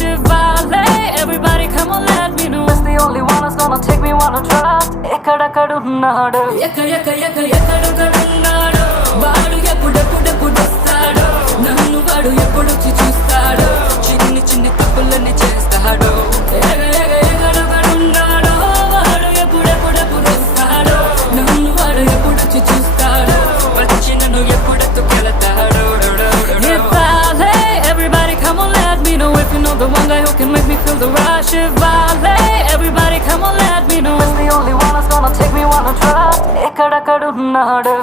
rush. Valley, everybody come on, let me know. It's the only one that's gonna take me wanna trust. Ekkadakkadunnadu. ఎక్కడున్నాడో వాడు ఎప్పుడెప్పుడెప్పుడు వస్తాడో నన్ను వాడు ఎప్పుడొచ్చి చూస్తాడో చిన్ని చిన్ని తప్పులన్నీ చేస్తాడో ఎక్కడున్నాడో వాడు ఎప్పుడెప్పుడెప్పుడు వస్తాడో నన్ను వాడు ఎప్పుడొచ్చి చూస్తాడో వచ్చి నన్ను ఎప్పుడెత్తుకెళతాడో. Everybody come on let me know if you know the one guy who can make me feel the rush. Valley, everybody come on let me know. It's the only one that's gonna take me wanna trust. Ekkadakkadunnadu.